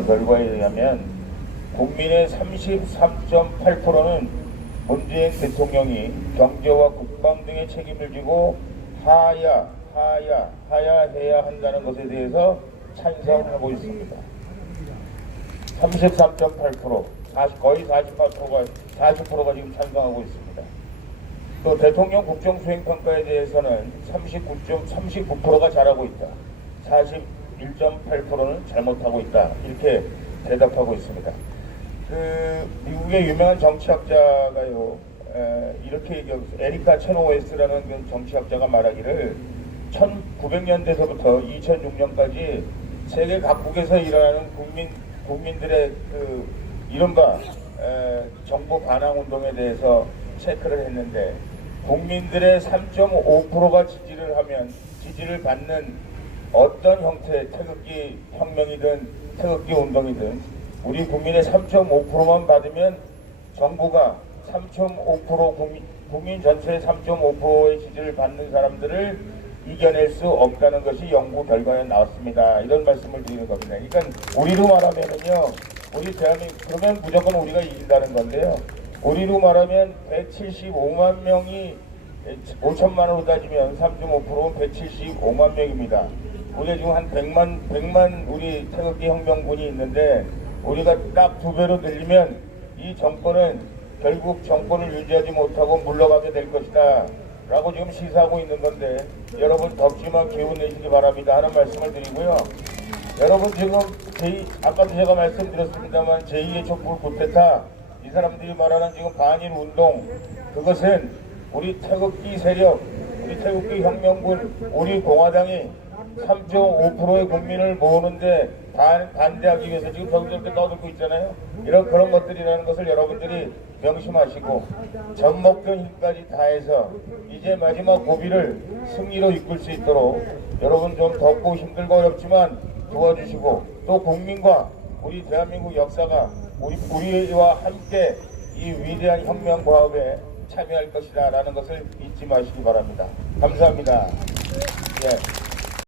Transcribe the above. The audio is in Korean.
결과에 의하면 국민의 33.8%는 문재인 대통령이 경제와 국방 등의 책임을 지고 하야, 하야, 하야 해야 한다는 것에 대해서 찬성하고 있습니다. 33.8%, 40, 거의 48%가 40%가 지금 찬성하고 있습니다. 또 대통령 국정 수행 평가에 대해서는 39점 39%가 잘하고 있다. 41.8%는 잘못하고 있다. 이렇게 대답하고 있습니다. 그 미국의 유명한 정치학자가요 에, 이렇게 얘기하고 있어요. 에리카 체노웨스라는 그 정치학자가 말하기를 1900년대서부터 2006년까지 세계 각국에서 일어나는 국민 국민들의 그 이른바 에, 정보 반항 운동에 대해서 체크를 했는데 국민들의 3.5%가 지지를 하면 지지를 받는 어떤 형태의 태극기 혁명이든 태극기 운동이든 우리 국민의 3.5%만 받으면 정부가 3.5% 국민, 국민 전체의 3.5%의 지지를 받는 사람들을 이겨낼 수 없다는 것이 연구 결과에 나왔습니다. 이런 말씀을 드리는 겁니다. 그러니까 우리로 말하면은요, 우리 대한민국 그러면 무조건 우리가 이긴다는 건데요. 우리로 말하면 175만 명이 5천만 원으로 따지면 3.5%는 175만 명입니다. 우리가 지금 한 100만 100만 우리 태극기 혁명군이 있는데 우리가 딱 두 배로 늘리면 이 정권은 결국 정권을 유지하지 못하고 물러가게 될 것이다. 라고 지금 시사하고 있는 건데 여러분 덥지만 기운 내시기 바랍니다 하는 말씀을 드리고요. 여러분 지금 제 아까도 제가 말씀드렸습니다만 제2의 촛불 쿠데타 이 사람들이 말하는 지금 반일 운동 그것은 우리 태극기 세력 우리 태극기 혁명군 우리 공화당이 3.5%의 국민을 모으는데 반, 반대하기 위해서 지금 저렇게 떠들고 있잖아요. 이런 그런 것들이라는 것을 여러분들이 명심하시고 젖먹던 힘까지 다해서 이제 마지막 고비를 승리로 이끌 수 있도록 여러분 좀 덥고 힘들고 어렵지만 도와주시고 또 국민과 우리 대한민국 역사가 우리 우리와 함께 이 위대한 혁명 과업에 참여할 것이다 라는 것을 잊지 마시기 바랍니다. 감사합니다. 예.